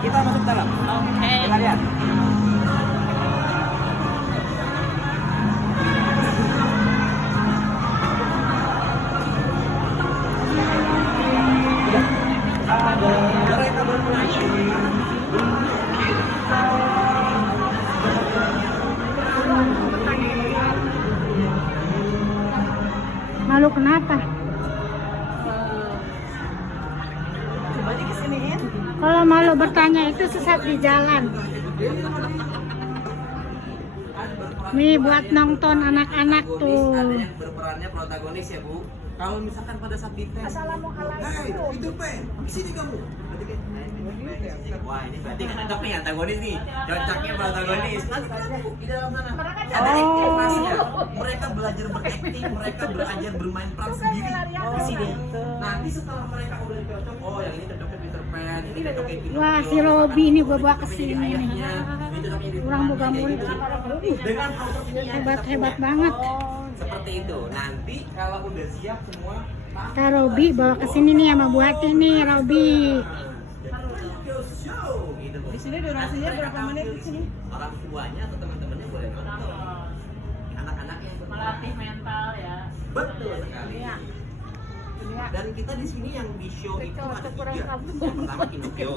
Kita masuk dalam. Oke. Kita lihat. Mereka bermain. Malu kenapa? Coba dikesiniin. Kalau malu bertanya itu sesat di jalan. Nih buat nonton anak-anak tuh. Ada yang berperannya protagonis ya Bu. Kalau misalkan pada saat dites, hei itu Pe, sini kamu. Wah ini berarti kan cocok nih antagonis nih, cocoknya protagonis. Nanti kamu di dalam sana ada kelasnya. Mereka belajar berakting, mereka belajar bermain peran sendiri di sini. Nanti setelah mereka udah cocok, oh yang ini cocoknya Peter Pan, ini cocoknya Pinocchio. Wah si Robby ini bawa kesini nih. Ayahnya, ini cocoknya di Kurang boga murid. dengan proporsinya Hebat banget. seperti itu. Nanti kalau udah siap semua, Kak Robby bawa kesini nih sama Bu Hati nih Robby. gitu, Bu. Di sini durasinya berapa menit di sini? Orang tuanya atau teman-temannya boleh nonton. Anak-anaknya yang Melatih mental ya. betul sekali. Dan kita di sini yang di show itu ada 3. Yang pertama Pinocchio.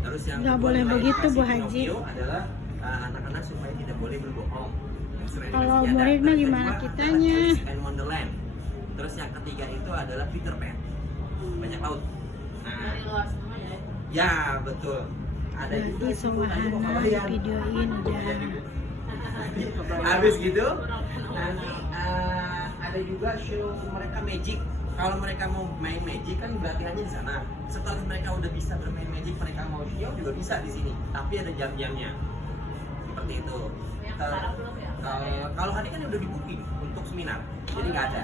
Terus yang Nggak kedua boleh nilai begitu, edukasi Bu Haji. Pinocchio adalah anak-anak supaya tidak boleh berbohong. Yang selain Kalau edukasi ada. muridnya Terus yang gimana kedua kitanya? adalah Alice in Wonderland. Terus yang ketiga itu adalah Peter Pan. Banyak laut. Nah, Dari luar semua ya. ya betul. Ada juga Nanti Sowahana videoin udah. habis gitu nanti ada juga show mereka magic. Kalau mereka mau main magic kan latihannya di sana. Setelah mereka udah bisa bermain magic, mereka mau show juga bisa di sini. Tapi ada jam-jamnya. Seperti itu. Yang sekarang belum ya? Kalau hari kan udah di booking untuk seminar, jadi nggak ada.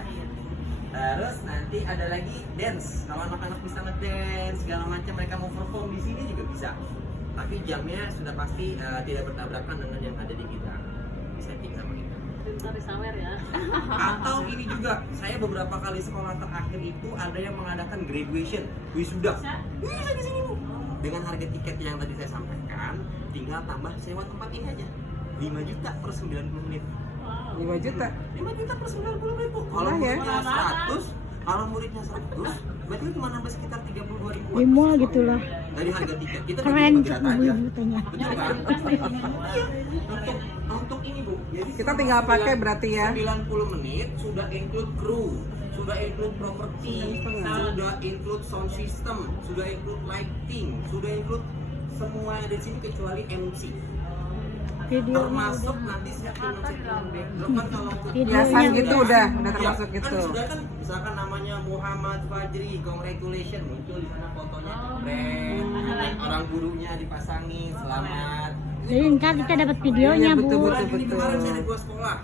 Terus nanti ada lagi dance. Kalau anak-anak bisa ngedance segala macam, mereka mau perform di sini juga bisa. Tapi jamnya sudah pasti tidak bertabrakan dengan yang ada di kita. Disetting sama kita. Pintar disawer ya. Atau ini juga, saya beberapa kali sekolah terakhir itu ada yang mengadakan graduation, wisuda. Bisa di sini Bu. Dengan harga tiket yang tadi saya sampaikan, tinggal tambah sewa tempat ini aja. 5 juta per 90 menit. 5 juta. 5 juta per 90 menit Bu. Kalau Murah ya? muridnya 100, kalau muridnya 100, berarti cuma nambah sekitar 32 ribu. Di mall gitulah. Dari harga tiket kita Keren bagi rata aja. ibu-ibunya. Betul kan? Iya. Untuk ini Bu. Jadi Kita tinggal pakai berarti ya. 90 menit sudah include kru, sudah include properti, sudah include sound system, sudah include lighting, sudah include semua yang ada di sini kecuali MC. Videonya Termasuk udah. nanti settingan backdrop kan kalau untuk Hiasan Videonya gitu udah termasuk kan gitu. sudah kan misalkan namanya Muhammad Fajri, congratulations, muncul di sana fotonya keren, orang gurunya dipasangin, selamat. Jadi ntar kita dapat videonya Iya, Bu. betul, Kebetulan betul. ini kemarin saya ada 2 sekolah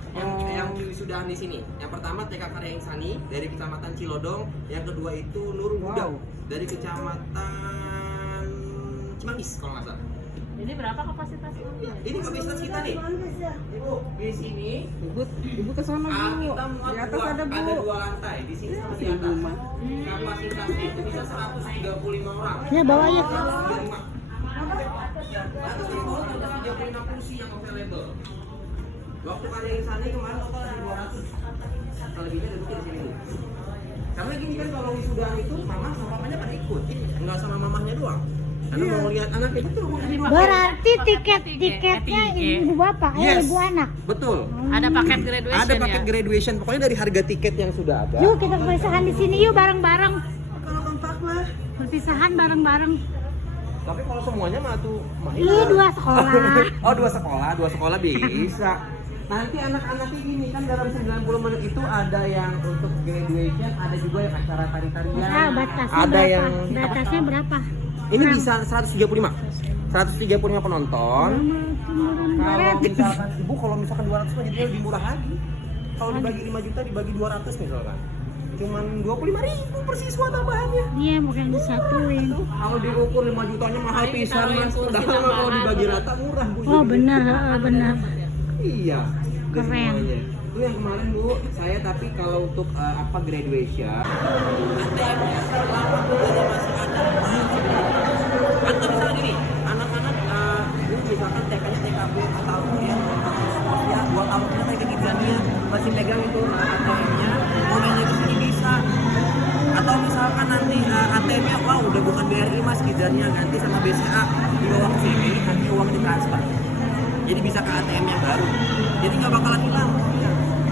yang wisudahan di sini. Yang pertama TK Karya Insani dari Kecamatan Cilodong, yang kedua itu Nur Huda Wow. dari Kecamatan Cimanggis kalau nggak salah. Ini berapa kapasitasnya? Ini kapasitas kita nih. Ibu, di sini Ibu ke sana Bu. kita muat Di atas ada Bu. ada 2 lantai. Di sini sama di atas. Kapasitasnya itu bisa 135 orang. Ya bawa ya. 135. Atau di bawah ada 35 kursi yang available. Waktu Karya Insani kemarin total ada 200. Selebihnya duduk di sini Bu. Karena gini kan kalau wisudahan itu mama sama papanya pada ikut, enggak sama mamahnya doang. Karena mau lihat anak itu tuh. Berarti tiketnya ibu bapak, Yes. ibu anak. Betul. Ada paket graduation Ada paket graduation, pokoknya dari harga tiket yang sudah ada. Yuk kita perpisahan di sini yuk bareng-bareng. Kalau kompak mah. Perpisahan bareng-bareng. Tapi kalau semuanya mah tuh mah Ih 2 sekolah. Oh, 2 sekolah bisa. Nanti anak-anaknya gini kan dalam 90 menit itu ada yang untuk graduation, ada juga yang acara tari-tarian. Nah, batasnya ada berapa? yang Batasnya berapa? ini bisa 135. 135 penonton. Kalau misalkan Ibu kalau misalkan 200 mah jadi lebih murah lagi. Kalau dibagi 5 juta dibagi 200 misalkan. Cuman 25.000 per siswa tambahannya. Iya bukan disatuin. Kalau diukur 5 jutanya mahal pisan Mas. Padahal mah kalau dibagi rata murah Bu. Oh benar, benar. Iya. Keren. Semuanya. Itu yang kemarin Bu, saya tapi kalau untuk graduation ada yang biasa lama masih ada. Atau misalnya gini, BRI mas kizarnya ganti sama BCA dibawa ke sini, nanti uang ditransfer. Jadi bisa ke ATM yang baru. Jadi nggak bakalan hilang.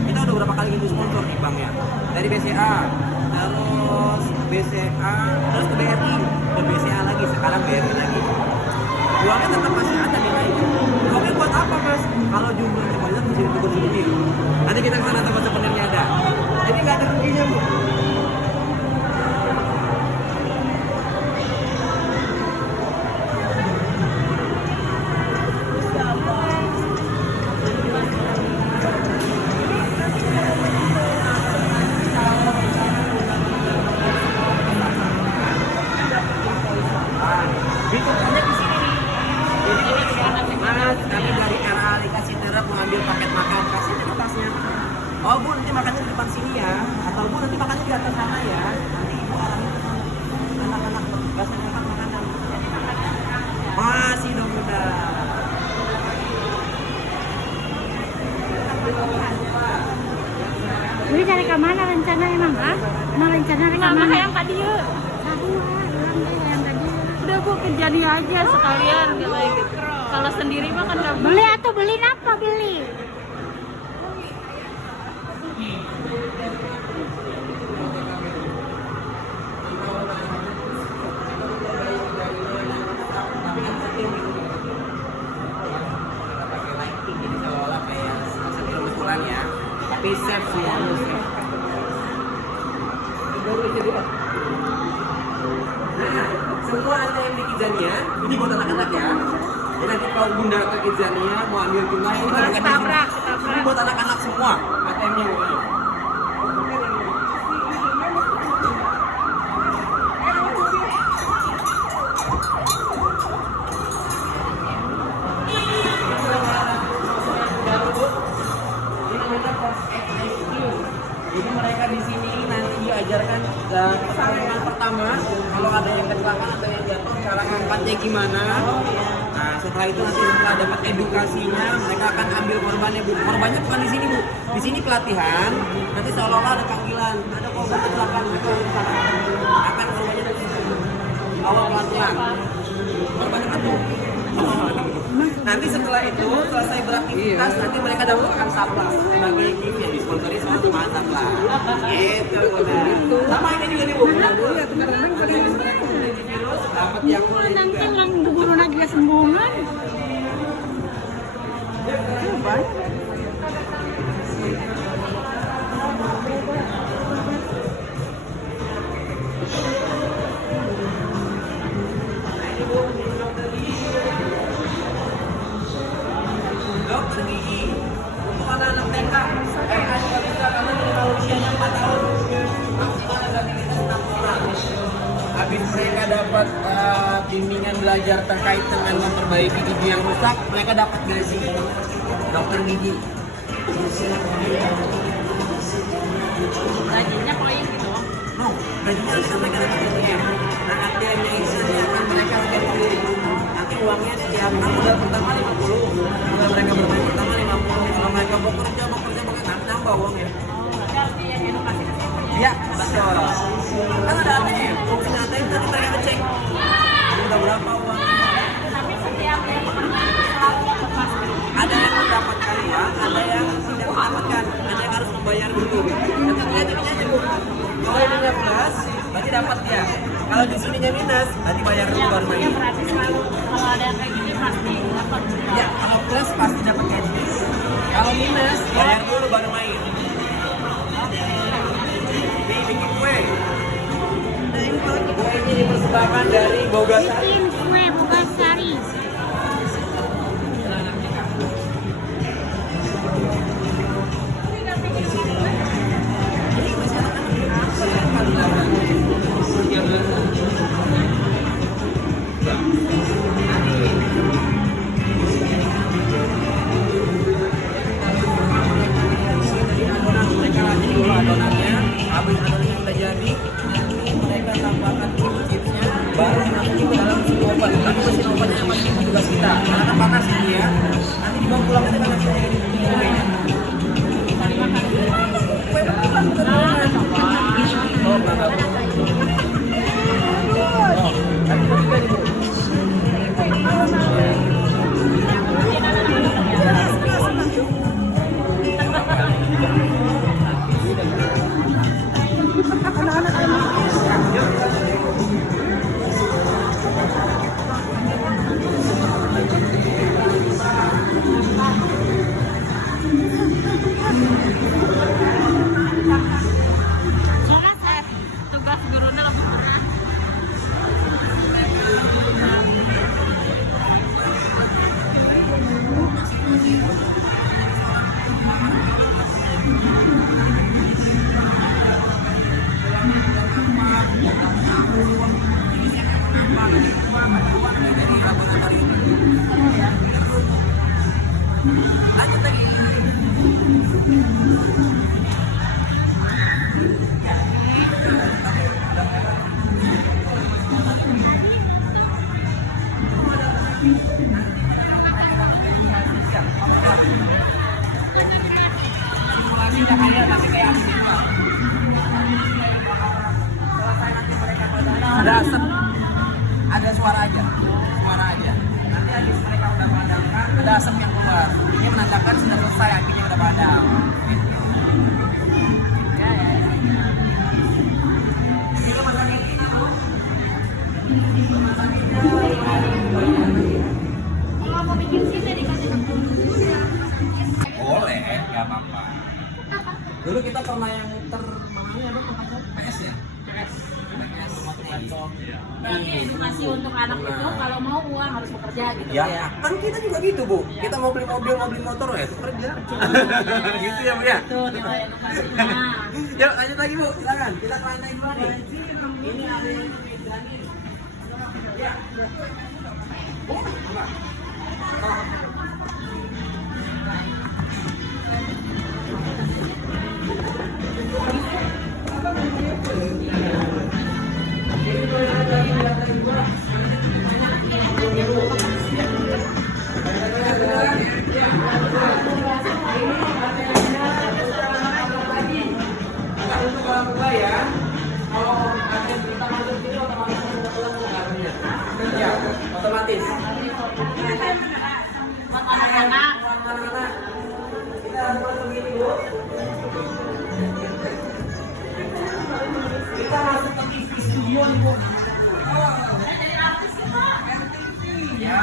Kita udah berapa kali itu sponsor di bank ya. Dari BCA, terus BCA, terus ke BRI, ke BCA lagi, sekarang BRI lagi. Uangnya tetap masih ada nilainya. Oke buat apa mas? Kalau jumlahnya banyak bisa ditukar sendiri. Nanti kita kesana tempat sebenarnya ada. Jadi nggak ada ruginya bu. Hitungannya di sini nih. Jadi mas, kami dari RA Rika Citera mengambil paket makan, kasih di tasnya. Oh bu, nanti makannya di depan sini ya. Atau bu, nanti makannya di atas sana ya. Nanti ibu arahin anak-anak biasanya makan makanan. Masih dong udah. Ini cari ke mana rencana emang? Ah? Emang rencana ke Mama mana? yang tadi yuk. Yang tadi. Udah bu kerja dia aja sekalian gitu. Kalau sendiri mah kan nggak Beli atau beli apa beli? Jadi seolah-olah kayak sambil betulan ya. Tapi safe semua safe. Semua anda yang di Kidzania, ini buat anak-anak ya. Jadi nanti kalau bunda ke Kidzania mau ambil tunai ini kan tabrak. ini buat anak-anak semua. ATM-nya bu. Jadi mereka di sini nanti diajarkan pertolongan pertama kalau ada yang kecelakaan atau yang jatuh cara ngangkatnya gimana. Nah setelah itu nanti setelah dapat edukasinya mereka akan ambil korbannya bu. Korbannya bukan di sini bu. Di sini pelatihan. Nanti seolah-olah ada panggilan. Ada korban kecelakaan mereka akan korbannya dari sini. Awal pelan-pelan. Korbannya jatuh. Nanti setelah itu selesai beraktivitas nanti mereka dapatkan saplas sebagai gift yang disponsori sama teman saplas. Gitu udah. Sama ini juga nih bu. Dapat yang Nanti lang guru lagi sembungan. Coba. dokter gigi untuk anak-anak TK. Ada nggak bisa karena kalau usianya 4 tahun maksimal ada aktivitas 6 bulan. Habis mereka dapat bimbingan belajar terkait dengan memperbaiki gigi yang rusak, mereka dapat gaji dokter gigi. gajinya poin gitu. No, gajinya nanti mereka dapat ATM. Nah ATM-nya itu nanti akan mereka sendiri. Nanti uangnya setiap bulan pertama 50, bulan mereka bermain pertama 50. Kalau mereka bekerja nanti nambah uangnya. Berarti harus diedukasi ke situ ya. Iya, betul. Kan ada ATM, fungsi ATM tadi mereka ngecek. Ini udah berapa uangnya? Tapi setiap yang selalu dapat pasti. Ada yang mendapatkan uang, ada yang tidak mendapatkan. Ada yang harus membayar dulu. Nanti lihat ini aja bu. Kalau ini plus, berarti dapat ya. Kalau di sininya minus, berarti bayar dulu baru Ya main. berarti selalu kalau ada yang kayak gini pasti dapat. Ya, kalau plus pasti dapat gaji. Kalau minus, bayar dulu baru main. Nih, bikin kue. Kue ini dipersembahkan dari Bogasari. Bikin kue Bogasari. Adonannya, habis adonannya udah jadi, nanti mereka tambahkan chipsnya, baru dimasukin ke dalam mesin oven. Tapi mesin ovennya yang masih tugas kita, karena kan panas ini ya. Nanti dibawa pulang aja kan langsung jadi kue. Kue beneran, beneran. Oh, enggak. Oh, nanti keluar dari laboratorium. Lanjut lagi. Ada asap, ada suara aja, nanti habis mereka udah padamkan, ada asap yang keluar. Ini menandakan sudah selesai, apinya udah padam. Kita masak ini, Kalau mau bikin sini dikasih boleh, nggak apa-apa. Dulu kita pernah yang termananya apa tempatnya? PS ya? PS. Berarti edukasi untuk anak itu kalau mau uang harus bekerja gitu Ya, kan kita juga gitu Bu. Kita mau beli mobil, mau beli motor ya, itu kerja. Gitu ya Bu ya? Itu nilai edukasinya. Yuk lanjut lagi Bu, silakan. Kita ke lantai 2 nih. Ini ada yang dibilangin. Ya. Oh, enggak. Untuk orang tua ya, kalau ada berita masuk sini otomatis kita pulang ke kamarnya. Ya, otomatis. Anak-anak Anak-anak, kita mulai begini Bu. Kita masuk ke TV studio nih Bu. Ya.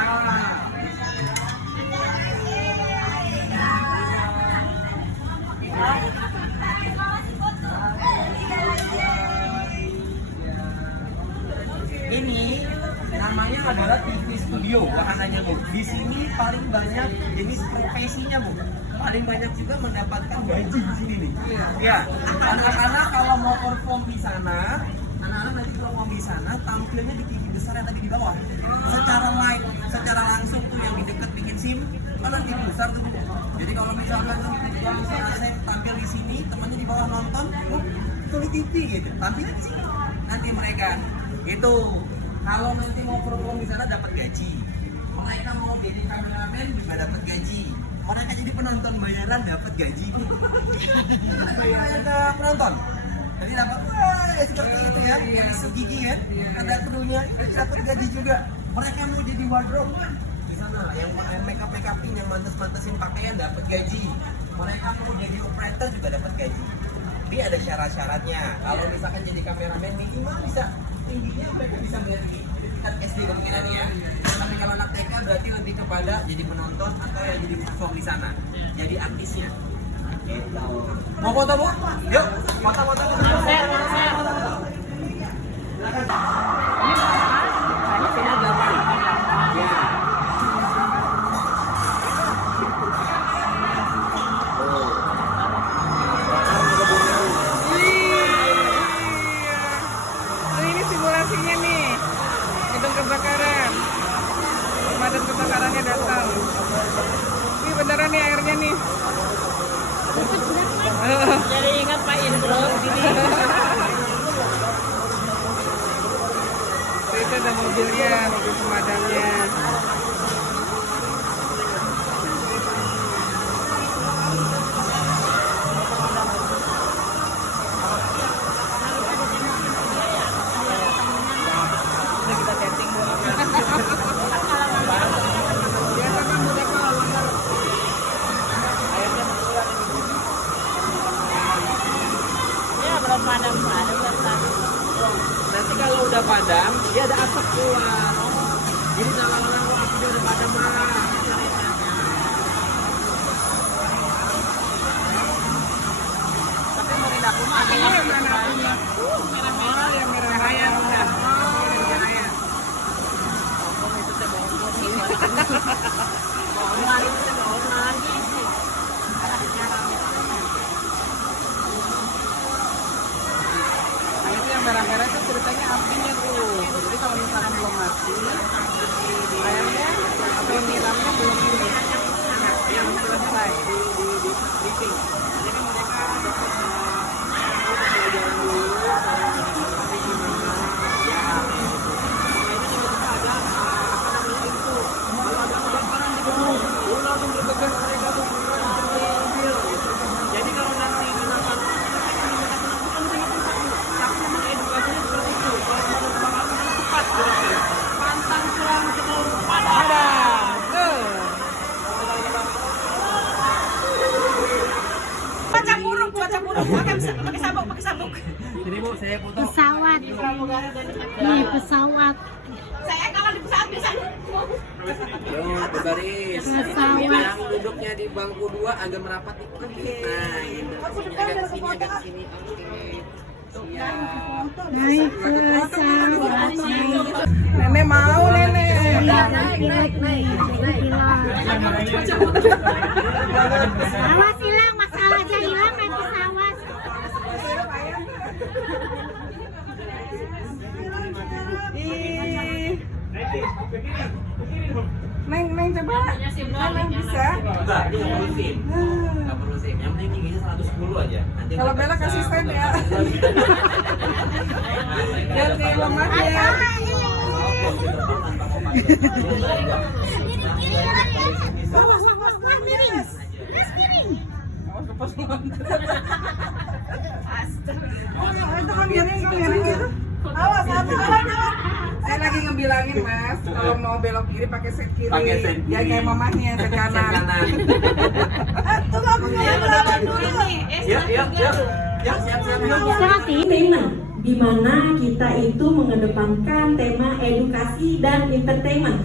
Ini namanya adalah TV studio, wahananya Bu. Di sini paling banyak jenis profesinya Bu. Paling banyak juga mendapatkan gaji di sini nih. Ya, anak-anak kalau mau perform di sana, anak-anak nanti perform di sana, tampilnya di TV besar yang tadi di bawah. Secara live, secara langsung tuh yang di dekat bikin SIM, kan TV besar tuh. Jadi kalau misalkan kalau si Asep tampil di sini, temannya di bawah nonton, itu di TV gitu. Tampil di sini nanti mereka. Itu kalau nanti mau perform di sana dapat gaji, mereka mau jadi kameramen juga dapat gaji, mereka jadi penonton bayaran dapat gaji. Kayak ke penonton, jadi dapat seperti itu ya, isu gigi ya, ada krunya dapat gaji juga. Mereka mau jadi wardrobe di sana, yang makeup-makeupin, yang mantes-mantesin pakaian dapat gaji. Mereka mau jadi operator juga dapat gaji. Tapi ada syarat-syaratnya. Kalau misalkan jadi kameramen minimal bisa tingginya mereka bisa berarti tingkat SD kemungkinan ya. Tapi kalau anak TK berarti lebih kepada jadi penonton atau yang jadi perform di sana, jadi artisnya. Gitu. Mau foto Bu? Yuk, foto-foto. Sini 8. Ya. Ini simulasinya nih. Gedung kebakaran. Pemadam kebakarannya datang. Ini beneran nih airnya nih. jadi ingat Pak Indro sini. Itu ada mobilnya, mobil pemadamnya. Udah kita setting dulu. Biasa kan udah kalau Ya belum padam. Nanti kalau udah padam, dia ada asap keluar. Jadi kalau orang kok video udah padam lah. Tapi mau aku mah ini yang mana apinya? Oh, yang merah raya bukan? Oh, yang merah raya. Nah, itu yang merah-merah tuh ceritanya apinya tuh. Jadi kalau misalkan belum mati, Nih pesawat. Yuk, berbaris. Pesawat. Yang duduknya di bangku 2 agak merapat dikit. Nah, gitu. Agak ke sini, agak ke sini. Oke. Siap. Naik pesawat. Nenek mau nenek. Awas hilang, masalah aja hilang naik pesawat. Ih. Neng coba. Neng bisa. Enggak, dia nggak perlu SIM. Nggak perlu SIM. Yang penting tingginya 110 aja. Nanti Kalau mereka Bella bisa kasih stand ya. Nah, Jangan kayak mamanya. Awas, awas, miring. Miring. Awas ke pos lontar. Itu kan miring gitu. Awas, awas. Saya lagi ngebilangin mas, kalau mau belok kiri pakai set kiri. Pakai set kiri. Ya kayak mamahnya set kanan. Set kanan. Tuh aku mau belajar dulu nih. Yuk. Yuk, siap. Entertainment, di mana kita itu mengedepankan tema edukasi dan entertainment.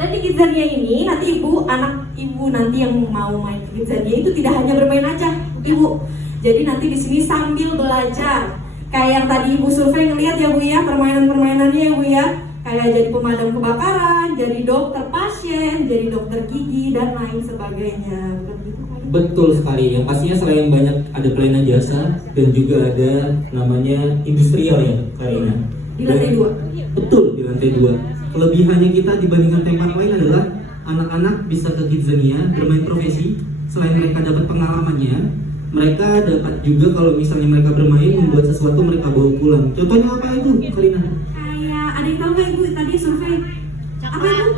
Dan di Kidzania ini nanti anak ibu nanti yang mau main ke Kidzania itu tidak hanya bermain aja, ibu. Jadi nanti di sini sambil belajar. Kayak yang tadi ibu survei ngeliat ya bu ya, permainan-permainannya ya bu ya. Kayak jadi pemadam kebakaran, jadi dokter pasien, jadi dokter gigi dan lain sebagainya. Begitu kan? Betul sekali, yang pastinya selain banyak ada pelayanan jasa dan juga ada namanya industrial ya Karina. Di lantai 2. Betul, di lantai 2. Kelebihannya kita dibandingkan tempat lain adalah anak-anak bisa ke Kidzania bermain profesi. Selain mereka dapat pengalamannya, mereka dapat juga kalau misalnya mereka bermain membuat sesuatu mereka bawa pulang. Contohnya apa itu Karina? Kayak ada yang tahu nggak ibu tadi survei? Apa itu?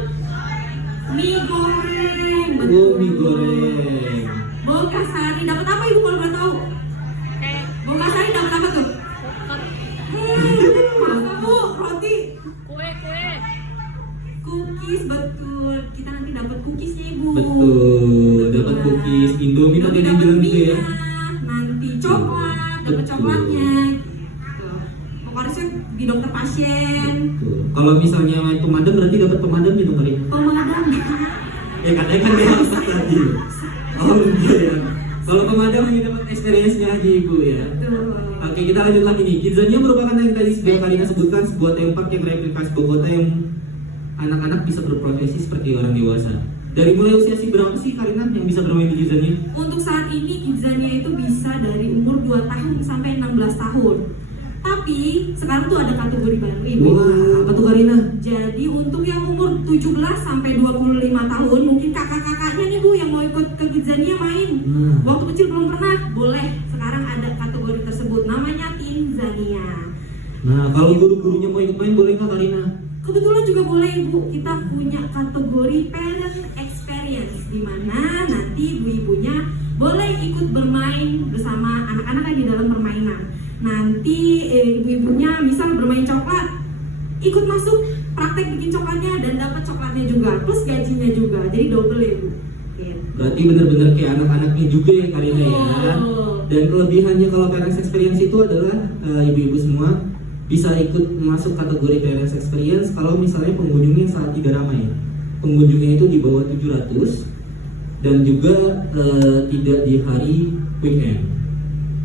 Mie goreng. Oh, mie goreng. Bokasari dapat apa ibu kalau nggak tahu? Bokasari dapat apa tuh? Masa bu? Roti? Kue. Cookies, betul. Kita nanti dapat cookiesnya ibu. Betul, dapat cookies, Indomie tadi yang bilang gitu ya. Nanti coklat, dapat Betul. coklatnya. Tuh. Pokoknya di dokter pasien. Betul. Kalau misalnya main pemadam berarti dapat pemadam gitu Karina. Pemadam. Ya katanya kan dia masak tadi. Oh enggak ya. Kalau pemadam hanya dapat experience-nya aja ibu ya. Tuh. Oke, kita lanjut lagi nih. Kidzania merupakan yang tadi sudah Karina sebutkan sebuah tempat yang replikasi Bogota yang anak-anak bisa berprofesi seperti orang dewasa. Dari mulai usia berapa sih Karina yang bisa bermain di Kidzania? Untuk saat ini Kidzania itu bisa dari umur 2 tahun sampai 16 tahun. Tapi sekarang tuh ada kategori baru ibu. Wah, apa tuh Karina? Jadi untuk yang umur 17 sampai 25 tahun, mungkin kakak-kakaknya nih bu yang mau ikut ke Kidzania main. Waktu kecil belum pernah, boleh. Sekarang ada kategori tersebut, namanya Kidzania. Nah, kalau guru-gurunya mau ikut main boleh nggak Karina? Kebetulan juga boleh ibu, kita punya kategori parent experience, di mana nanti ibu-ibunya boleh ikut bermain bersama anak-anak yang di dalam permainan. Nanti ibu-ibunya misal bermain coklat, ikut masuk praktek bikin coklatnya dan dapat coklatnya juga, plus gajinya juga, jadi double ya bu. Gitu. Berarti benar-benar kayak anak-anaknya juga ya Karina ya. Dan kelebihannya kalau parents experience itu adalah ibu-ibu semua bisa ikut masuk kategori parents experience kalau misalnya pengunjungnya saat tidak ramai. Pengunjungnya itu di bawah 700 dan juga tidak di hari weekend.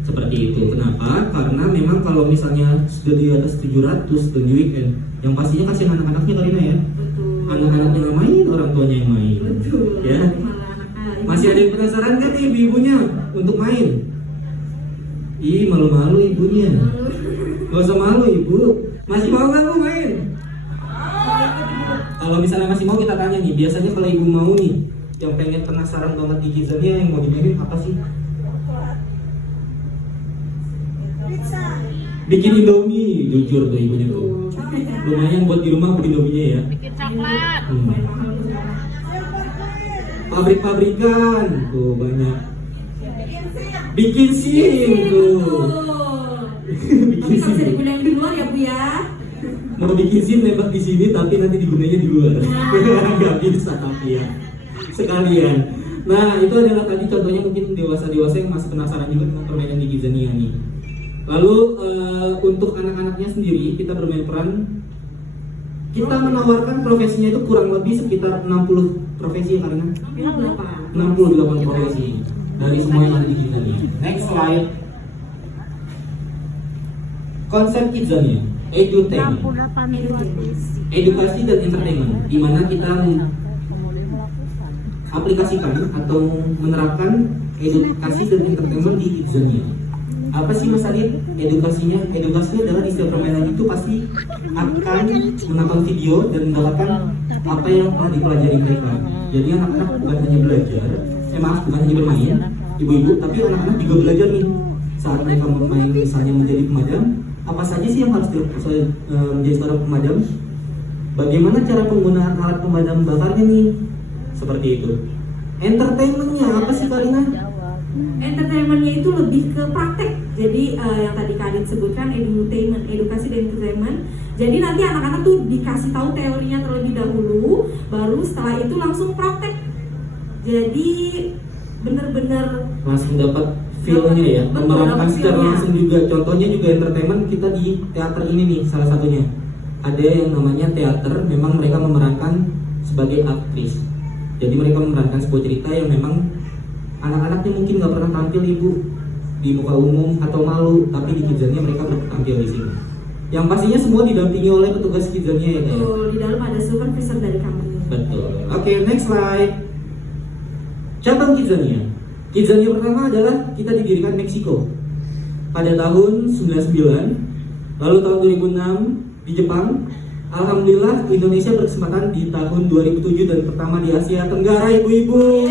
Seperti itu. Kenapa? Karena memang kalau misalnya sudah di atas 700 dan di weekend, yang pastinya kasih anak-anaknya Karina ya. Betul. Anak-anaknya yang main, orang tuanya yang main. Betul. Ya. Malah anak-anak. Masih ada yang penasaran kan nih ibu-ibunya untuk main? Ih, malu-malu ibunya. Gak usah malu ibu. Masih mau kan lu main? Kalau misalnya masih mau kita tanya nih. Biasanya kalau ibu mau nih, yang pengen penasaran banget di Kidzania yang mau dimainin apa sih? Bikin Indomie, jujur tuh ibunya tuh. Lumayan buat di rumah bikin Indominya ya. Bikin coklat. Pabrik-pabrikan tuh banyak. Bikin SIM tuh. Tapi nggak bisa digunain di luar ya bu ya. Mau bikin SIM nembak di sini tapi nanti digunanya di luar. Nggak bisa tapi ya. Sekalian. Nah itu adalah tadi contohnya mungkin dewasa-dewasa yang masih penasaran juga dengan permainan di Kidzania nih. Lalu untuk anak-anaknya sendiri kita bermain peran. Kita menawarkan profesinya itu kurang lebih sekitar 60 profesi karena 68 profesi dari semua yang ada di Kidzania. Next slide. Konsep Kidzania, edutainment, 68 profesi. edukasi dan entertainment, di mana kita aplikasikan atau menerapkan edukasi dan entertainment di Kidzania. Apa sih Mas Adit edukasinya? Edukasi adalah di setiap permainan itu pasti akan menonton video dan mendapatkan apa yang telah dipelajari mereka. Jadi anak-anak bukan hanya belajar, bukan hanya bermain, ibu-ibu, tapi anak-anak juga belajar nih. Saat mereka bermain misalnya menjadi pemadam, apa saja sih yang harus menjadi seorang pemadam? Bagaimana cara penggunaan alat pemadam bakarnya nih? Seperti itu. Entertainmentnya apa sih Karina? Entertainmentnya itu lebih ke praktek. Jadi yang tadi Karin sebutkan edutainment, edukasi dan entertainment. Jadi nanti anak-anak tuh dikasih tahu teorinya terlebih dahulu, baru setelah itu langsung praktek. Jadi benar-benar Langsung dapat feel-nya ya, Betul, memerankan dapat secara feel-nya. langsung juga. Contohnya juga entertainment kita di teater ini nih salah satunya. Ada yang namanya teater, memang mereka memerankan sebagai aktris. Jadi mereka memerankan sebuah cerita yang memang anak-anaknya mungkin nggak pernah tampil ibu di muka umum atau malu, tapi di Kidzania mereka tampil di sini. Yang pastinya semua didampingi oleh petugas Kidzania ya Kak? betul di dalam ada supervisor dari kami. Betul. Oke, next slide. Cabang Kidzania. Kidzania pertama adalah kita didirikan Meksiko pada tahun 99. Lalu tahun 2006 di Jepang. Alhamdulillah Indonesia berkesempatan di tahun 2007 dan pertama di Asia Tenggara ibu-ibu.